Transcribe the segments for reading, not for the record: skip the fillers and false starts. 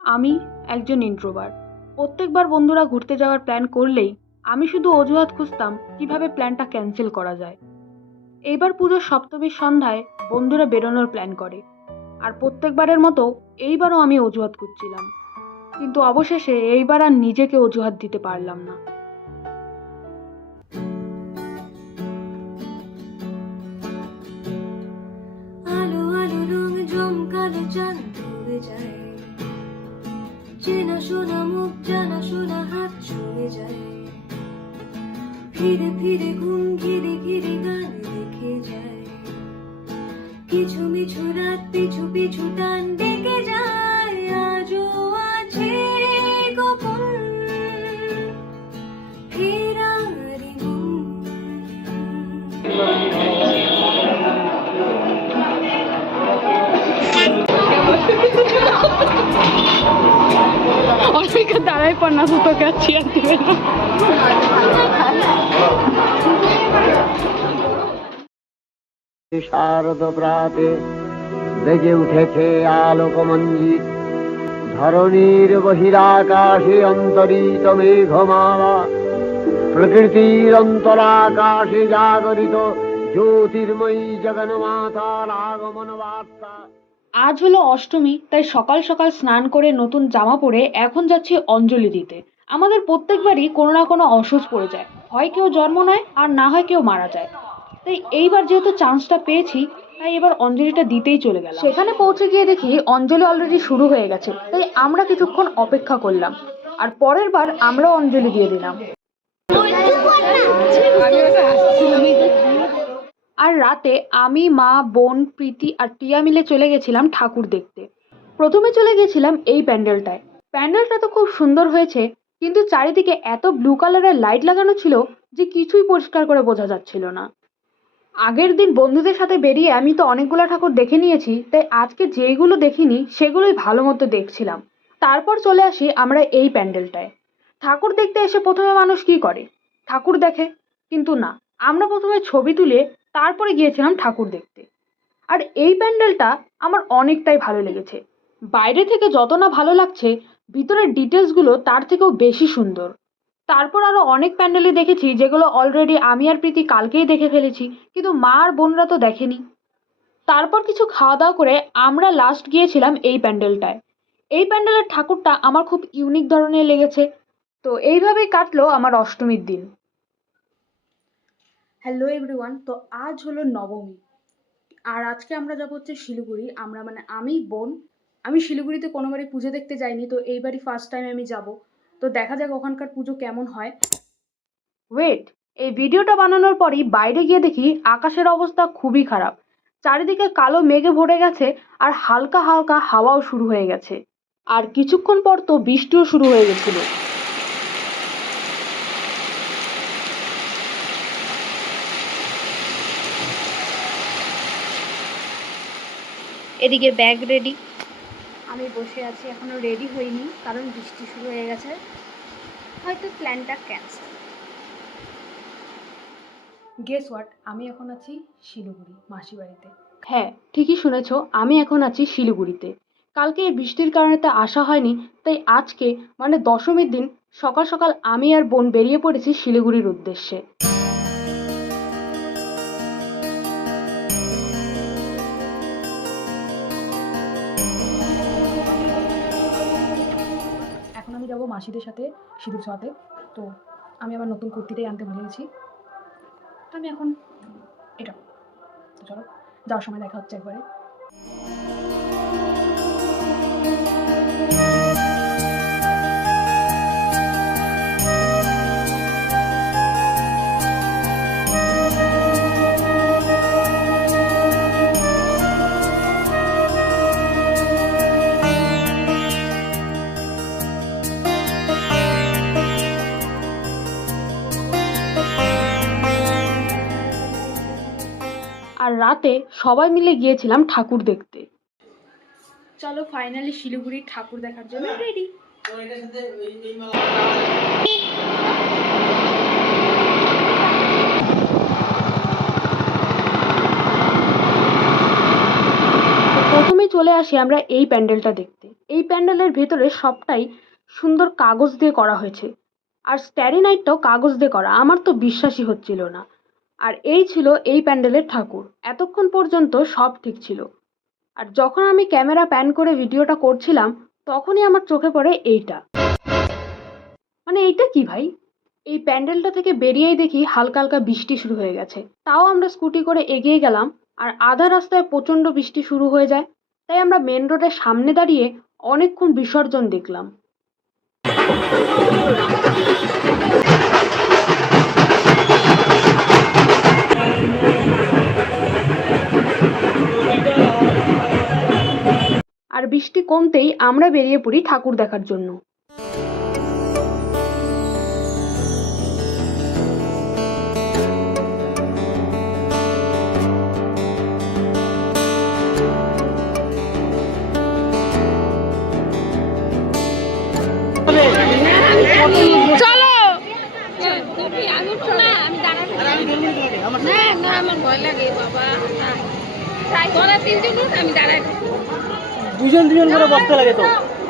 আমি একজন ইন্ট্রোভার্ট। প্রত্যেকবার বন্ধুরা ঘুরতে যাওয়ার প্ল্যান করলেই আমি শুধু অজুহাত খুঁজতাম কিভাবে প্ল্যানটা ক্যান্সেল করা যায়। এইবার পুজোর সপ্তমীর সন্ধ্যায় বন্ধুরা বেরোনোর প্ল্যান করে, আর প্রত্যেকবারের মতো এইবারও আমি অজুহাত খুঁজছিলাম, কিন্তু অবশেষে এইবার আর নিজেকে অজুহাত দিতে পারলাম না। আলো আলো রং জমকালো চাঁদ ডুবে যায়, চেনা শোনা মুখ জানা শোনা হাত ছুঁয়ে যায়, ফিরে ফিরে ঘুম ঘিরে ঘিরে গান দেখে যায়, কিছু মিছু রাত পিছু পিছু টান ডেকে যায়, আজও আছে গোপন ফেরারি মন। অনেকে দাঁড়াই পর না, তোকে আর চেয়ার দিবে না। শারদ প্রাতে বেজে উঠেছে আলোকমঞ্জিত, ধরণীর বহিরাকাশে অন্তরিত মেঘমালা, প্রকৃতির অন্তরাকাশে জাগরিত জ্যোতির্ময়ী জগন্মাতার আগমন বার্তা। আজ হলো অষ্টমী, তাই সকাল সকাল স্নান করে নতুন জামা পরে এখন যাচ্ছি অঞ্জলি দিতে। আমাদের প্রত্যেকবারই কোনো না কোনো অসুখ পড়ে যায়, হয় কেউ জন্ম নেয় আর না হয় কেউ মারা যায়। তাই এইবার যেহেতু চান্সটা পেয়েছি, তাই এবার অঞ্জলিটা দিতেই চলে গেলাম। সেখানে পৌঁছে গিয়ে দেখি অঞ্জলি অলরেডি শুরু হয়ে গেছে, তাই আমরা কিছুক্ষণ অপেক্ষা করলাম, আর পরের বার আমরাও অঞ্জলি দিয়ে দিলাম। আর রাতে আমি, মা, বোন, প্রীতি আর টিয়া মিলে চলে গেছিলাম ঠাকুর দেখতে। প্রথমে চলে গেছিলাম এই প্যান্ডেলটায়। প্যান্ডেলটা তো খুব সুন্দর হয়েছে, কিন্তু চারিদিকে এত ব্লু কালারের লাইট লাগানো ছিল যে কিছুই পরিষ্কার করে বোঝা যাচ্ছিল না। আগের দিন বন্ধুদের সাথে বেরিয়ে আমি তো অনেকগুলো ঠাকুর দেখে নিয়েছি, তাই আজকে যেইগুলো দেখিনি সেগুলোই ভালো মতো দেখছিলাম। তারপর চলে আসি আমরা এই প্যান্ডেলটায়। ঠাকুর দেখতে এসে প্রথমে মানুষ কি করে? ঠাকুর দেখে। কিন্তু না, আমরা প্রথমে ছবি তুলে তারপরে গিয়েছিলাম ঠাকুর দেখতে। আর এই প্যান্ডেলটা আমার অনেকটাই ভালো লেগেছে। বাইরে থেকে যত না ভালো লাগছে, ভিতরের ডিটেলসগুলো তার থেকেও বেশি সুন্দর। তারপর আরো অনেক প্যান্ডেলই দেখেছি যেগুলো অলরেডি আমি আর প্রীতি কালকেই দেখে ফেলেছি, কিন্তু মা আর বোনরা তো দেখেনি। তারপর কিছু খাওয়া দাওয়া করে আমরা লাস্ট গিয়েছিলাম এই প্যান্ডেলটায়। এই প্যান্ডেলের ঠাকুরটা আমার খুব ইউনিক ধরনের লেগেছে। তো এইভাবেই কাটলো আমার অষ্টমীর দিন। হ্যালো এভরিওয়ান, তো আজ হলো নবমী, আর আজকে আমরা যাবো হচ্ছে শিলিগুড়ি। আমরা মানে আমি, বোন। আমি শিলিগুড়িতে কোনোবারই পুজো দেখতে যাইনি, তো এইবারই ফার্স্ট টাইম আমি যাব। তো দেখা যাক ওখানকার পুজো কেমন হয়। ওয়েট, এই ভিডিওটা বানানোর পরই বাইরে গিয়ে দেখি আকাশের অবস্থা খুবই খারাপ। চারিদিকে কালো মেঘে ভরে গেছে, আর হালকা হালকা হাওয়াও শুরু হয়ে গেছে। আর কিছুক্ষণ পর তো বৃষ্টিও শুরু হয়ে গেছিল। এদিকে ব্যাগ রেডি, আমি বসে আছি, এখনো রেডি হইনি কারণ বৃষ্টি শুরু হয়ে গেছে, হয়তো প্ল্যানটা ক্যান্সেল। গেস হোয়াট, আমি এখন আছি শিলিগুড়ি মাসি বাড়িতে। হ্যাঁ, ঠিকই শুনেছো, আমি এখন আছি শিলিগুড়িতে। কালকে এই বৃষ্টির কারণে তো আসা হয়নি, তাই আজকে মানে দশমীর দিন সকাল সকাল আমি আর বোন বেরিয়ে পড়েছি শিলিগুড়ির উদ্দেশ্যে। এখন আমি যাব মাসিদের সাথে সিঁদুর ছোঁয়াতে। তো আমি আমার নতুন কুর্তিটাই আনতে ভুলে গেছি, তো আমি এখন এটা, তো চলো যাওয়ার সময় দেখা হচ্ছে একবারে। আর রাতে সবাই মিলে গিয়েছিলাম ঠাকুর দেখতে। চলো ফাইনালি শিলিগুড়ির ঠাকুর দেখার জন্য রেডি। প্রথমে চলে আসি আমরা এই প্যান্ডেলটা দেখতে। এই প্যান্ডেলের ভেতরে সবটাই সুন্দর কাগজ দিয়ে করা হয়েছে, আর স্টারি নাইটটাও কাগজ দিয়ে করা। আমার তো বিশ্বাসই হচ্ছিল না। আর এই ছিল এই প্যান্ডেলের ঠাকুর। এতক্ষণ পর্যন্ত সব ঠিক ছিল, আর যখন আমি ক্যামেরা প্যান করে ভিডিওটা করছিলাম তখনই আমার চোখে পড়ে এইটা। মানে এইটা কি ভাই? এই প্যান্ডেলটা থেকে বেরিয়েই দেখি হালকা হালকা বৃষ্টি শুরু হয়ে গেছে। তাও আমরা স্কুটি করে এগিয়ে গেলাম, আর আধা রাস্তায় প্রচণ্ড বৃষ্টি শুরু হয়ে যায়। তাই আমরা মেন রোডের সামনে দাঁড়িয়ে অনেকক্ষণ বিসর্জন দেখলাম। আর বৃষ্টি কমতেই আমরা বেরিয়ে পড়ি ঠাকুর দেখার জন্য। চলো। দুজন দুজন করে বসতে লাগে, তো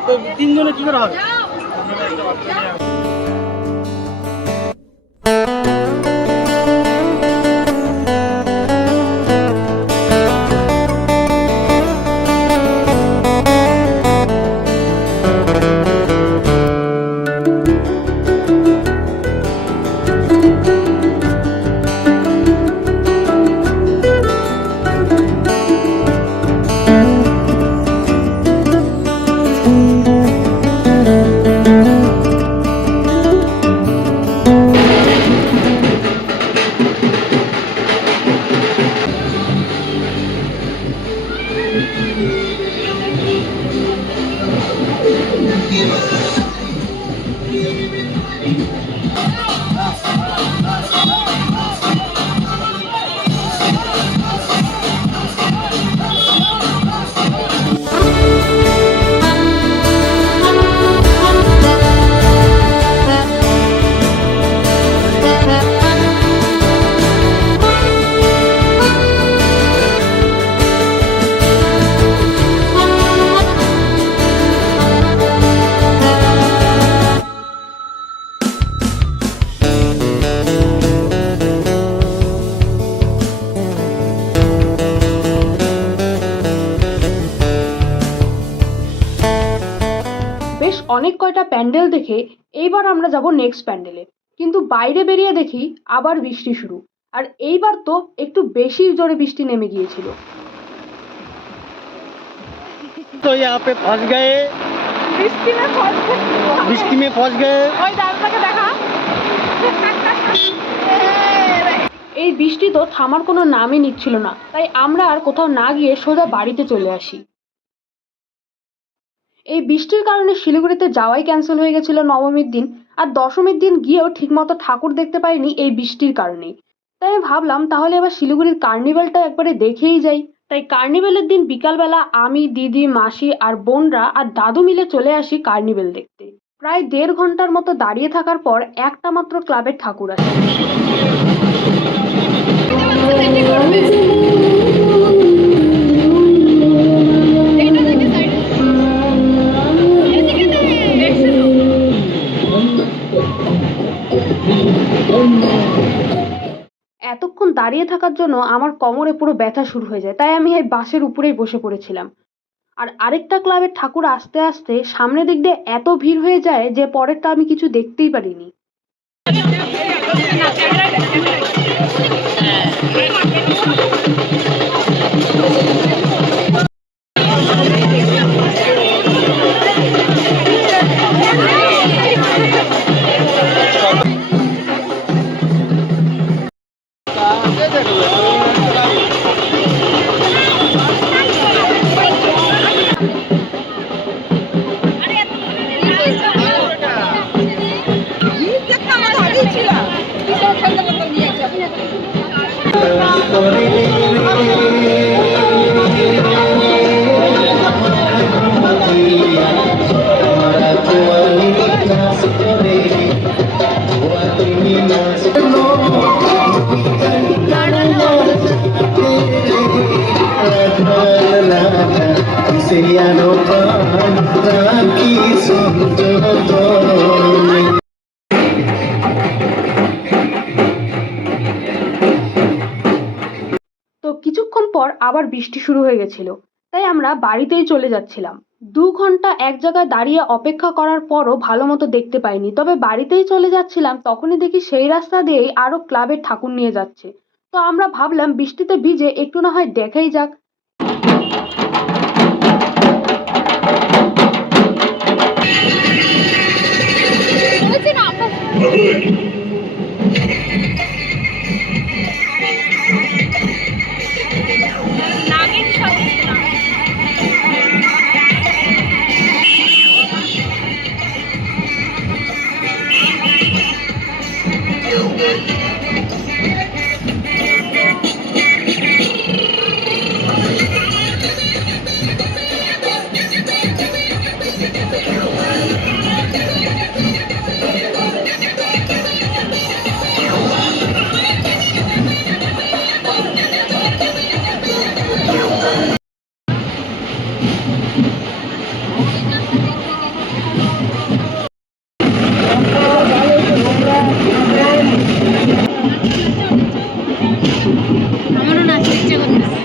তো তিনজনে কি করে হবে? বেশ অনেক কয়টা প্যান্ডেল দেখে এইবার আমরা যাব নেক্সট প্যান্ডেলে। কিন্তু বাইরে বেরিয়ে দেখি আবার বৃষ্টি শুরু, আর এইবার তো একটু বেশি জোরে বৃষ্টি নেমে গিয়েছিল। तो यहाँ पे फंस गए, बृष्टि में फंस गए। এই বৃষ্টি তো থামার কোনো নামই নিচ্ছিল না, তাই আমরা আর কোথাও না গিয়ে সোজা বাড়িতে চলে আসি। এই বৃষ্টির কারণে শিলিগুড়িতে যাওয়াই ক্যান্সেল হয়ে গেছিল নবমীর দিন, আর দশমীর দিন গিয়েও ঠিকমতো ঠাকুর দেখতে পাইনি এই বৃষ্টির কারণেই। তাই আমি ভাবলাম তাহলে এবার শিলিগুড়ির কার্নিভ্যালটা একবারে দেখেই যাই। তাই কার্নিভ্যালের দিন বিকালবেলা আমি, দিদি, মাসি আর বোনরা আর দাদু মিলে চলে আসি কার্নিভ্যাল দেখতে। প্রায় 1.5 ঘন্টার মতো দাঁড়িয়ে থাকার পর একটা মাত্র ক্লাবের ঠাকুর আসে। এতক্ষণ দাঁড়িয়ে থাকার জন্য আমার কোমরে পুরো ব্যথা শুরু হয়ে যায়, তাই আমি এই বাসের উপরেই বসে পড়েছিলাম। আর আরেকটা ক্লাবের ঠাকুর আসতে আসতে সামনের দিক দিয়ে এত ভিড় হয়ে যায় যে পরেরটা আমি কিছু দেখতেই পারিনি। পর আবার বৃষ্টি শুরু হয়ে গেছিল, তাই আমরা বাড়িতেই চলে যাচ্ছিলাম। 2 ঘন্টা এক জায়গায় দাঁড়িয়ে অপেক্ষা করার পরও ভালো মতো দেখতে পাইনি, তবে বাড়িতেই চলে যাচ্ছিলাম তখনই দেখি সেই রাস্তা দিয়েই আরো ক্লাবের ঠাকুর নিয়ে যাচ্ছে। তো আমরা ভাবলাম বৃষ্টিতে ভিজে একটু না হয় দেখাই যাক। আমারও নাচতে ইচ্ছে করতেছে।